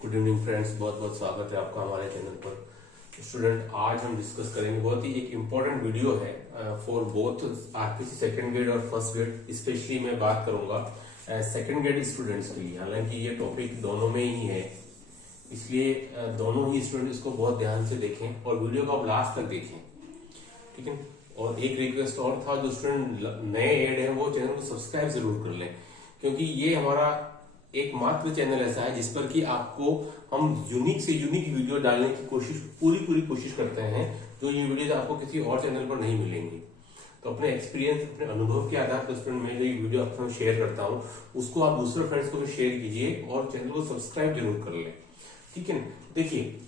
Good evening friends, बहुत बहुत स्वागत है आपका हमारे चैनल पर। स्टूडेंट, आज हम डिस्कस करेंगे बहुत ही एक इम्पोर्टेंट वीडियो है for both RPC second grade और फर्स्ट ग्रेड। स्पेशली मैं बात करूंगा सेकंड ग्रेड स्टूडेंट्स के लिए। हालांकि ये टॉपिक दोनों में ही है, इसलिए दोनों ही स्टूडेंट इसको बहुत ध्यान से देखें और वीडियो को आप लास्ट तक देखें, ठीक है। और एक रिक्वेस्ट और था, जो स्टूडेंट नए ऐड है वो चैनल को सब्सक्राइब जरूर कर लें, क्योंकि ये हमारा एकमात्र चैनल ऐसा है जिस पर कि आपको हम यूनिक से यूनिक वीडियो डालने की पूरी कोशिश करते हैं, जो ये वीडियो आपको किसी और चैनल पर नहीं मिलेंगी। तो अपने एक्सपीरियंस, अपने अनुभव के आधार पर स्टूडेंट मैं जो ये वीडियो आपके साथ शेयर करता हूँ उसको आप दूसरे फ्रेंड्स को भी शेयर कीजिए और चैनल को सब्सक्राइब जरूर कर लें, ठीक है। देखिए,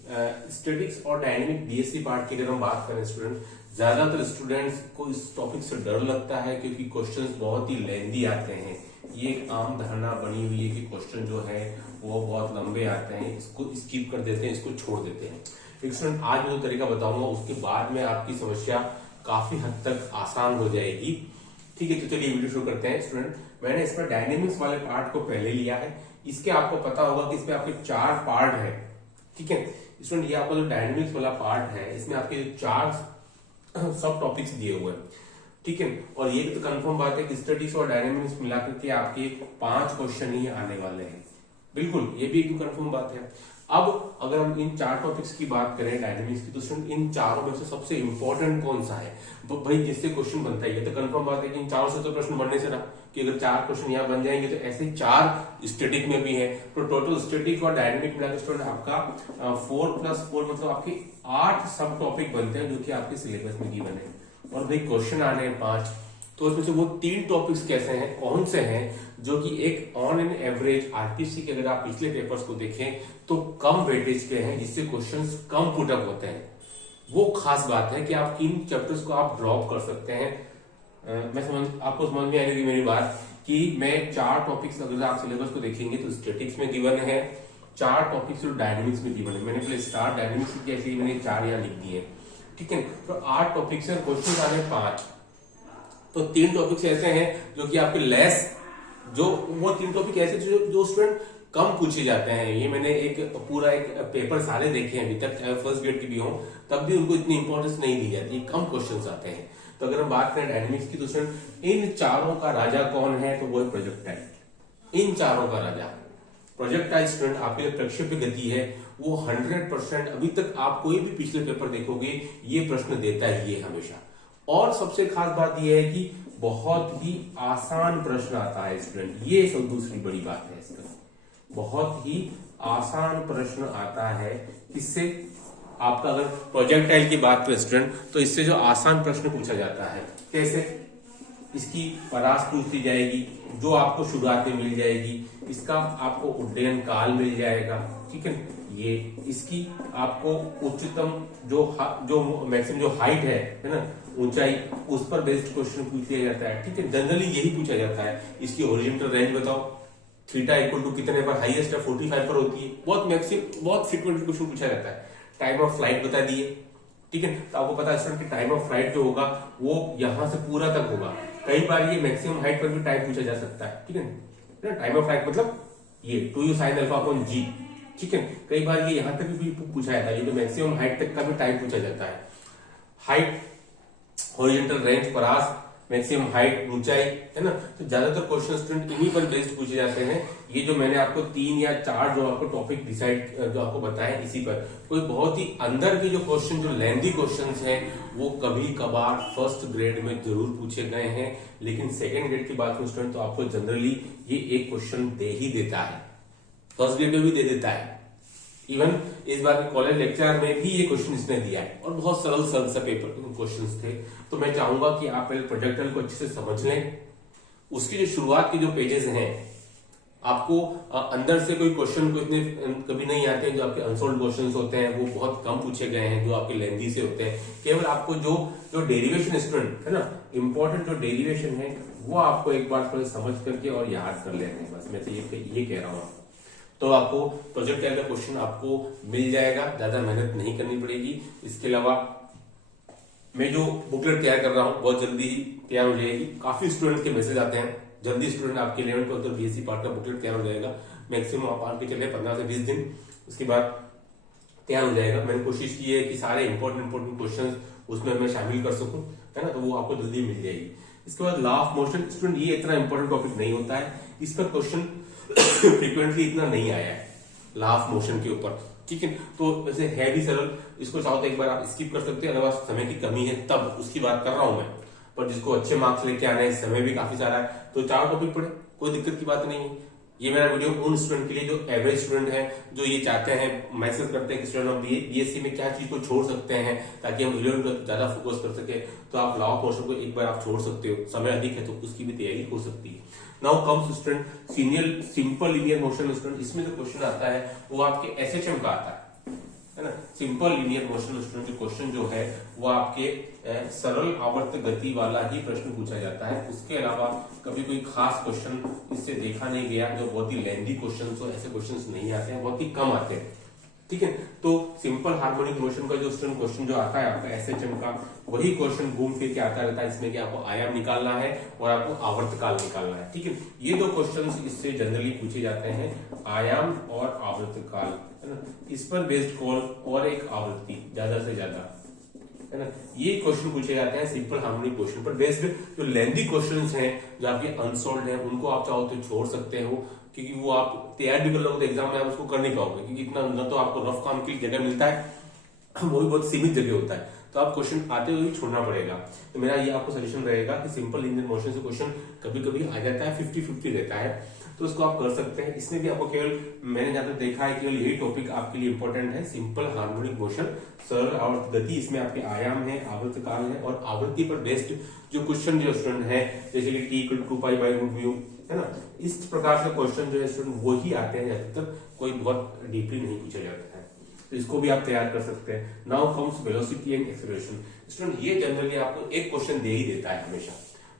स्टैटिक्स और डायनेमिक डीएससी पार्ट की अगर हम बात करें स्टूडेंट, ज्यादातर स्टूडेंट्स को इस टॉपिक से डर लगता है क्योंकि क्वेश्चंस बहुत ही लेंदी आते हैं। ये एक आम धारणा बनी हुई है कि क्वेश्चन जो है वो बहुत लंबे आते हैं, इसको स्किप कर देते हैं, इसको छोड़ देते हैं। एक स्टूडेंट, आज मैं जो तरीका बताऊंगा उसके बाद में आपकी समस्या काफी हद तक आसान हो जाएगी, ठीक है। तो चलिए वीडियो शुरू करते हैं स्टूडेंट। मैंने इसमें डायनेमिक्स वाले पार्ट को पहले लिया है। इसके आपको पता होगा कि इसमें आपके 4 पार्ट है, ठीक है स्टूडेंट। ये आपका जो डायनेमिक्स वाला पार्ट है इसमें आपके 4 सब टॉपिक्स दिए हुए हैं, ठीक है। और ये तो कंफर्म बात है कि स्टडीज और डायनेमिक्स मिलाकर के आपके 5 क्वेश्चन ही आने वाले हैं, बिल्कुल, ये भी एकदम कंफर्म बात है। अब अगर हम इन 4 टॉपिक्स की बात करें डायनेमिक्स की, तो स्टूडेंट इन चारों में से सबसे इंपॉर्टेंट कौन सा है? भाई जिससे क्वेश्चन बनता है, ये तो कंफर्म बात है कि इन चारों से तो प्रश्न बनने से ना, कि अगर 4 क्वेश्चन यहाँ बन जाएंगे तो ऐसे 4 स्टैटिक में भी है। तो टोटल स्टैटिक और डायनेमिक मिलाकर स्टूडेंट आपका 4+4 मतलब आपके 8 सब टॉपिक बनते हैं जो कि आपके सिलेबस में गिवन है। और भाई क्वेश्चन आने हैं 5, तो उसमें से वो 3 टॉपिक्स कैसे हैं, कौन से हैं जो कि एक ऑन एन एवरेज आरपीसी के अगर आप पिछले पेपर्स को देखें तो कम वेटेज के हैं, जिससे क्वेश्चंस कम पुटअप होते हैं। वो खास बात है कि आप किन चैप्टर्स को आप ड्रॉप कर सकते हैं। आपको समझ में आएगी मेरी बात कि मैं 4 टॉपिक्स अगर आप सिलेबस को देखेंगे तो स्टैटिक्स में गिवन है, 4 टॉपिक्स जो डायनेमिक्स में गिवन है। मैंने पहले स्टार डायनेमिक्स की ऐसे ही मैंने 4 यहाँ लिख दिए, ठीक है। तो 8 टॉपिक्स है, क्वेश्चन आ रहे 5, तो 3 टॉपिक्स ऐसे हैं जो कि आपके लेस, जो वो 3 टॉपिक ऐसे जो स्टूडेंट कम पूछे जाते हैं। ये मैंने एक पूरा एक पेपर सारे देखे हैं अभी तक, चाहे फर्स्ट ग्रेड की भी हो, तब भी उनको इतनी इंपॉर्टेंस नहीं दी जाती, कम क्वेश्चन आते हैं। तो अगर हम बात करें डायनेमिक्स की, तो स्टूडेंट इन चारों का राजा कौन है? तो वो है प्रोजेक्टाइल। इन चारों का राजा प्रोजेक्टाइल स्टूडेंट आपके प्रक्षेप्य गति है वो 100%। अभी तक आप कोई भी पिछले पेपर देखोगे ये प्रश्न देता ही है हमेशा। और सबसे खास बात यह है कि बहुत ही आसान प्रश्न आता है स्टूडेंट, ये सब दूसरी बड़ी बात है इसका, बहुत ही आसान प्रश्न आता है। इससे आपका अगर प्रोजेक्टाइल की बात करें स्टूडेंट, तो इससे जो आसान प्रश्न पूछा जाता है, कैसे? इसकी परास पूछ ली जाएगी जो आपको शुरुआत में मिल जाएगी, इसका आपको उड्डयन काल मिल जाएगा, ठीक है। ये इसकी आपको उच्चतम जो मैक्सिमम जो हाइट है ना, ऊंचाई, उस पर बेस्ड क्वेश्चन पूछ लिया जाता है, ठीक है। जनरली यही पूछा जाता है। इसकी हॉरिजॉन्टल रेंज बताओ, थीटा इक्वल टू कितने पर हाईएस्ट है? 45 पर होती है। बहुत फ्रीक्वेंटली क्वेश्चन पूछा जाता है। टाइम ऑफ फ्लाइट बता दिए, ठीक है। तो आपको पता है कि टाइम ऑफ फ्लाइट जो होगा वो यहां से पूरा तक होगा। कई बार ये मैक्सिमम हाइट पर भी टाइम पूछा जा सकता है, ठीक है। टाइम ऑफ फ्लाइट मतलब ये 2u sin alpha upon g, ठीक है। कई बार ये यहां तक भी पूछा जाता है, ये तो मैक्सिमम हाइट तक का भी टाइम पूछा जाता है। हाइट, हॉरिजॉन्टल रेंज, परास, मैक्सिमम हाइट, ऊंचाई, है ना। तो ज्यादातर क्वेश्चन स्टूडेंट इन्हीं पर बेस्ड पूछे जाते हैं। ये जो मैंने आपको 3 या 4 जो आपको टॉपिक डिसाइड जो आपको बताया इसी पर, कोई बहुत ही अंदर के जो क्वेश्चन, जो लेंदी क्वेश्चंस हैं, वो कभी कभार फर्स्ट ग्रेड में जरूर पूछे गए हैं, लेकिन सेकंड ग्रेड की बात करें स्टूडेंट तो आपको जनरली ये एक क्वेश्चन दे ही देता है, फर्स्ट ग्रेड में भी दे देता है। इवन इस बार के कॉलेज लेक्चर में भी ये क्वेश्चन इसने दिया है और बहुत सरल सा पेपर क्वेश्चंस थे। तो मैं चाहूंगा कि आप पहले प्रोजेक्टाइल को अच्छे से समझ लें। उसकी जो शुरुआत के जो पेजेस हैं, आपको अंदर से कोई क्वेश्चन को इतने कभी नहीं आते हैं, जो आपके अनसोल्व क्वेश्चंस होते हैं वो बहुत कम पूछे गए हैं, जो आपके लेंदी से होते हैं। केवल आपको जो डेरिवेशन स्टूडेंट है ना, इंपॉर्टेंट जो डेरिवेशन है वो आपको एक बार थोड़ा समझ करके और याद कर लेते हैं, बस मैं तो ये कह रहा हूँ। तो आपको प्रोजेक्टाइल का क्वेश्चन आपको मिल जाएगा, ज्यादा मेहनत नहीं करनी पड़ेगी। इसके अलावा मैं जो बुकलेट तैयार कर रहा हूँ बहुत जल्दी ही तैयार हो जाएगी। काफी स्टूडेंट्स के मैसेज आते हैं, जल्दी स्टूडेंट आपके 11th 12th और बीएससी पार्ट का बुकलेट तैयार हो जाएगा। मैक्सिमम आप मान के चले 15 से 20 दिन, उसके बाद तैयार हो जाएगा। मैंने कोशिश की है कि सारे इंपॉर्टेंट क्वेश्चन उसमें मैं शामिल कर सकूं, है ना, तो वो आपको जल्दी मिल जाएगी। इसके बाद लॉ ऑफ मोशन, स्टूडेंट ये इतना इंपॉर्टेंट टॉपिक नहीं होता है, इस पर क्वेश्चन फ्रीक्वेंटली इतना नहीं आया है लॉ ऑफ मोशन के ऊपर, ठीक है। तो वैसे है भी सरल, इसको चाहो तो एक बार आप स्किप कर सकते हैं, अदरवाइज समय की कमी है तब उसकी बात कर रहा हूं मैं, पर जिसको अच्छे मार्क्स लेके आने हैं, समय भी काफी सारा है, तो 4 टॉपिक पढ़े, कोई दिक्कत की बात नहीं है। ये मेरा वीडियो उन स्टूडेंट के लिए जो एवरेज स्टूडेंट हैं, जो ये चाहते हैं, मैसेज करते हैं कि स्टूडेंट हम बीएससी में क्या चीज को छोड़ सकते हैं ताकि हम इलेवन पर ज्यादा फोकस कर सके, तो आप लॉ ऑफ मोशन को एक बार आप छोड़ सकते हो, समय अधिक है तो उसकी भी तैयारी हो सकती है। Now comes student senior simple linear motion. Student इसमें जो क्वेश्चन आता है वो आपके एसएचएम का आता है ना। सिंपल लीनियर मोशन स्टूडेंट जो क्वेश्चन जो है वो आपके सरल आवर्त गति वाला ही प्रश्न पूछा जाता है, उसके अलावा कभी कोई खास क्वेश्चन इससे देखा नहीं गया जो बहुत ही लेंथी क्वेश्चन हो, ऐसे क्वेश्चन नहीं आते हैं, बहुत ही कम आते हैं, ठीक है। तो सिंपल हार्मोनिक मोशन का जो स्टूडेंट क्वेश्चन जो आता है आपका एसएचएम का, वही क्वेश्चन घूम फिर के आता रहता है, इसमें कि आपको आयाम निकालना है और आपको आवर्तकाल निकालना है, ठीक है। ये दो क्वेश्चन इससे जनरली पूछे जाते हैं, आयाम और आवर्तकाल, है ना, इस पर बेस्ड कॉल और एक आवृत्ति ज्यादा से ज्यादा, है ना, ये क्वेश्चन पूछे जाते हैं सिंपल हार्मोनिक मोशन पर बेस्ड। जो लेंथी क्वेश्चंस हैं जो आपके अनसोल्व्ड हैं उनको आप चाहो तो छोड़ सकते हो, क्योंकि वो आप तैयार भी कर लोगे तो एग्जाम में आप उसको कर नहीं पाओगे, क्योंकि इतना न तो आपको रफ काम की जगह मिलता है, वो भी बहुत सीमित जगह होता है, तो आप क्वेश्चन आते हुए छोड़ना पड़ेगा। तो मेरा ये आपको सजेशन रहेगा कि सिंपल लीनियर मोशन से क्वेश्चन कभी कभी आ जाता है, 50-50 रहता है, तो उसको आप कर सकते हैं। इसमें भी आपको केवल मैंने जहां तक देखा है केवल यही टॉपिक आपके लिए इंपॉर्टेंट है, सिंपल हार्मोनिक मोशन, सरल आवर्त गति, इसमें आपके आयाम है, आवर्तकाल है और आवृत्ति पर बेस्ड जो क्वेश्चन जो स्टूडेंट है, जैसे कि T equal to pi by root mu, है ना, इस प्रकार के क्वेश्चन जो है स्टूडेंट वो ही आते हैं, ज्यादातर कोई बहुत डीपली नहीं पूछा जाता है, तो इसको भी आप तैयार कर सकते हैं। Now comes velocity and acceleration. Student ये जनरली आपको एक क्वेश्चन दे ही देता है हमेशा,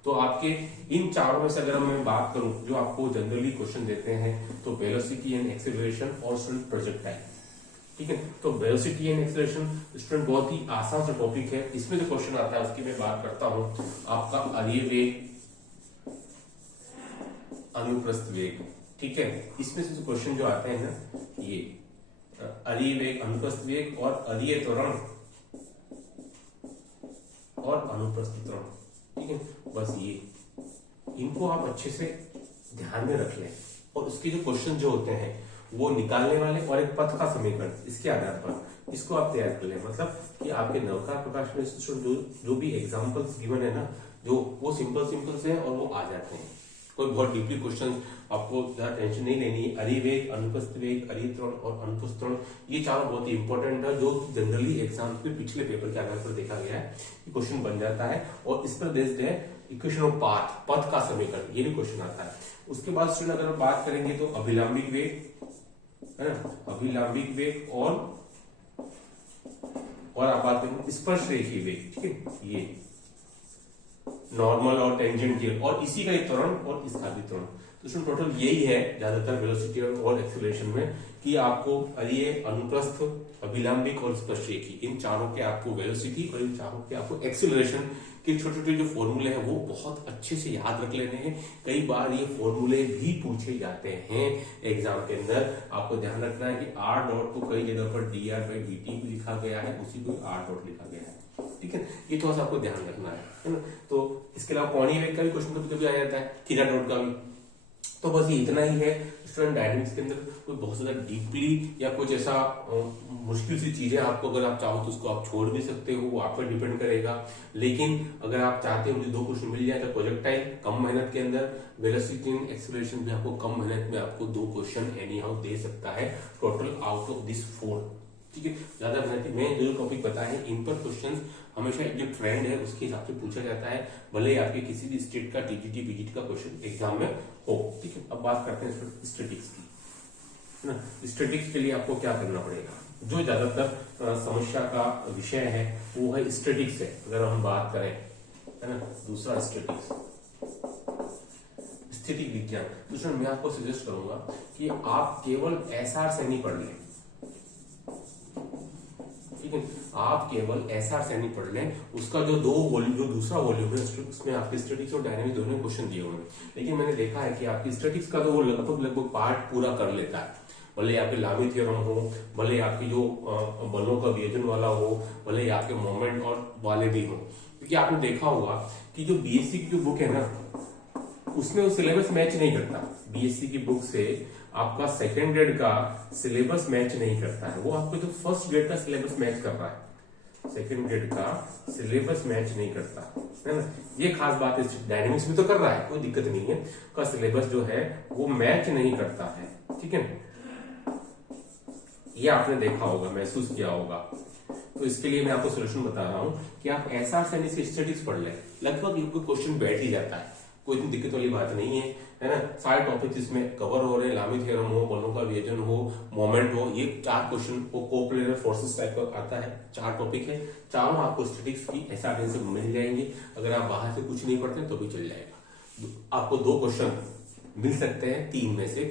तो आपके इन चारों में से अगर मैं बात करूं जो आपको जनरली क्वेश्चन देते हैं, तो वेलोसिटी एंड एक्सेलरेशन और स्टूडेंट प्रोजेक्टाइल, ठीक है। तो वेलोसिटी एंड एक्सेलरेशन स्टूडेंट बहुत ही आसान सा टॉपिक है, इसमें जो क्वेश्चन आता है उसकी मैं बात करता हूं, आपका अरीय वेग, अनुप्रस्थ वेग, ठीक है। इसमें से जो क्वेश्चन जो आते हैं ना, ये अरीय वेग, अनुप्रस्थ वेग और अरीय त्वरण और अनुप्रस्थ त्वरण, ठीक है, बस ये इनको आप अच्छे से ध्यान में रख लें, और उसके जो क्वेश्चन जो होते हैं वो निकालने वाले और एक पथ का समीकरण, इसके आधार पर इसको आप तैयार कर लें। मतलब कि आपके नवकार प्रकाश में जो भी एग्जांपल्स गिवन है ना, जो वो सिंपल से और वो आ जाते हैं, कोई बहुत डीपली क्वेश्चन आपको ज्यादा टेंशन नहीं लेनी है। अरीय वेग, अनुप्रस्थ वेग, अरीय त्वरण और अनुप्रस्थ त्वरण, ये चारों बहुत ही इंपॉर्टेंट है, जो जनरली एग्जाम में पिछले पेपर के आधार पर देखा गया है, ये क्वेश्चन बन जाता है, और इस पर बेस्ड है इक्वेशन ऑफ पाथ, पथ का समीकरण, ये भी क्वेश्चन आता है। उसके बाद स्टूडेंट अगर बात करेंगे तो अभिलंबिक वेग, है ना, अभिलंबिक वेग और आप बात करेंगे स्पर्श रेखीय वेग, ठीक है, ये नॉर्मल और टेंजेंटियल, और इसी का त्वरण और इसका भी त्वरण। तो इसमें टोटल यही है ज्यादातर वेलोसिटी और एक्सेलरेशन में, कि आपको अरीय, अनुप्रस्थ, अभिलंबिक और स्पर्श रेखीय, इन चारों के आपको वेलोसिटी और इन चारों के आपको एक्सेलरेशन के छोटे छोटे जो फॉर्मूले हैं वो बहुत अच्छे से याद रख लेने हैं। कई बार ये फॉर्मूले भी पूछे जाते हैं एग्जाम के अंदर, आपको ध्यान रखना है कि आर डॉट को कई जगह पर D R by D T लिखा गया है, उसी को आर डॉट लिखा गया है, ठीक है, ये थोड़ा सा आपको ध्यान रखना है ना। तो इसके अलावा कोणीय वेग का भी क्वेश्चन कभी कभी आ जाता है, थीटा डॉट का भी। तो बस ये इतना ही है स्टूडेंट, डायनेमिक्स के अंदर कोई बहुत ज्यादा डीपली या कुछ ऐसा मुश्किल सी चीजें आपको अगर आप चाहो तो उसको आप छोड़ भी सकते हो, वो आप पर डिपेंड करेगा। लेकिन अगर आप चाहते हो मुझे 2 क्वेश्चन मिल जाए तो प्रोजेक्टाइल कम मेहनत के अंदर, वेलोसिटी एंड एक्सेलरेशन भी आपको कम मेहनत में आपको 2 क्वेश्चन एनी हाउ दे सकता है, टोटल आउट ऑफ दिस 4, ठीक है। ज्यादा मेहनत मैं जो टॉपिक बताए हैं इन पर क्वेश्चन हमेशा एक जो ट्रेंड है उसके हिसाब से पूछा जाता है, भले ही आपके किसी भी स्टेट का टीजीटी बीजीटी का क्वेश्चन एग्जाम में हो, ठीक है। अब बात करते हैं स्टैटिक्स की, है ना। स्टैटिक्स के लिए आपको क्या करना पड़ेगा, जो ज्यादातर समस्या का विषय है वो है स्टैटिक्स है, अगर हम बात करें, है ना। दूसरा स्टैटिक्स, स्थितिक विज्ञान। दूसरा मैं आपको सजेस्ट करूंगा कि आप केवल एसआर से नहीं पढ़ लें, ठीक है। आप केवल एसआर सैनी पढ़ लें, उसका जो दूसरा वॉल्यूम है उसमें आपके स्टैटिक्स और डायनेमिक्स दोनों क्वेश्चन दिए हुए हैं। लेकिन मैंने देखा है कि आपकी स्टैटिक्स का तो वो लगभग पार्ट पूरा कर लेता है, भले आपके लामी थ्योरम हो, भले आपकी जो बलों का वियोजन वाला हो, भले आपके मोमेंट और वाले भी हो। क्योंकि आपने देखा होगा कि जो बीएससी की जो बुक है ना, उसमें वो सिलेबस मैच नहीं करता। बीएससी की बुक से आपका सेकेंड ग्रेड का सिलेबस मैच नहीं करता है, वो आपको जो फर्स्ट ग्रेड का सिलेबस मैच कर रहा है, सेकेंड ग्रेड का सिलेबस मैच नहीं करता है ना। ये खास बात है, डायनेमिक्स में तो कर रहा है, कोई दिक्कत नहीं है, का सिलेबस जो है वो मैच नहीं करता है, ठीक है। ये आपने देखा होगा, महसूस किया होगा। तो इसके लिए मैं आपको सोल्यूशन बता रहा हूं कि आप एसआर सैनी से स्टैटिक्स पढ़ लें, लगभग इनको क्वेश्चन बैठ ही जाता है, कोई इतनी दिक्कत वाली बात नहीं है ना। सारे टॉपिक इसमें कवर हो रहे हैं, लामी थ्योरम हो, बलों का वियोजन हो, मोमेंट हो, ये 4 क्वेश्चन वो कोप्लेनर फोर्सेस टाइप का आता है, 4 टॉपिक है, चारों आपको स्टैटिक्स की एसआर सैनी से मिल जाएंगे। अगर आप बाहर से कुछ नहीं पढ़ते तो भी चल जाएगा। आपको 2 क्वेश्चन मिल सकते हैं 3 में से।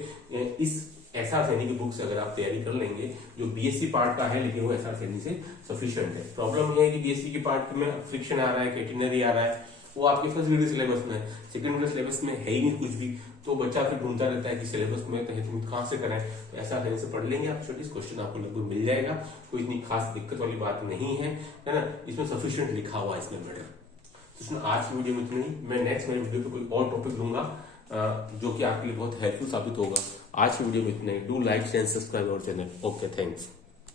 इस एसआर सैनी की बुक से अगर आप तैयारी कर लेंगे, जो बीएससी पार्ट का है, लेकिन वो एसआर सैनी से सफिशिएंट है। प्रॉब्लम ये है कि बीएससी के पार्ट में फ्रिक्शन आ रहा है, कैटेनरी आ रहा है, वो आपके फर्स्ट ग्रेड सिलेबस में है, सेकंड ग्रेड सिलेबस में है ही नहीं कुछ भी। तो बच्चा फिर ढूंढता रहता है कि सिलेबस में कहां से करें। तो एसआर सैनी से पढ़ लेंगे आप, स्टैटिक्स क्वेश्चन आपको लगभग मिल जाएगा, कोई इतनी खास दिक्कत वाली बात नहीं है ना। इसमें सफिशिएंट लिखा हुआ है इसमें मैटर। तो आज की वीडियो में इतना ही। मैं नेक्स्ट मेरे वीडियो पे कोई और टॉपिक लूंगा जो कि आपके लिए बहुत हेल्पफुल साबित होगा। आज की वीडियो में इतना ही। Do like share subscribe our channel. Okay, thanks.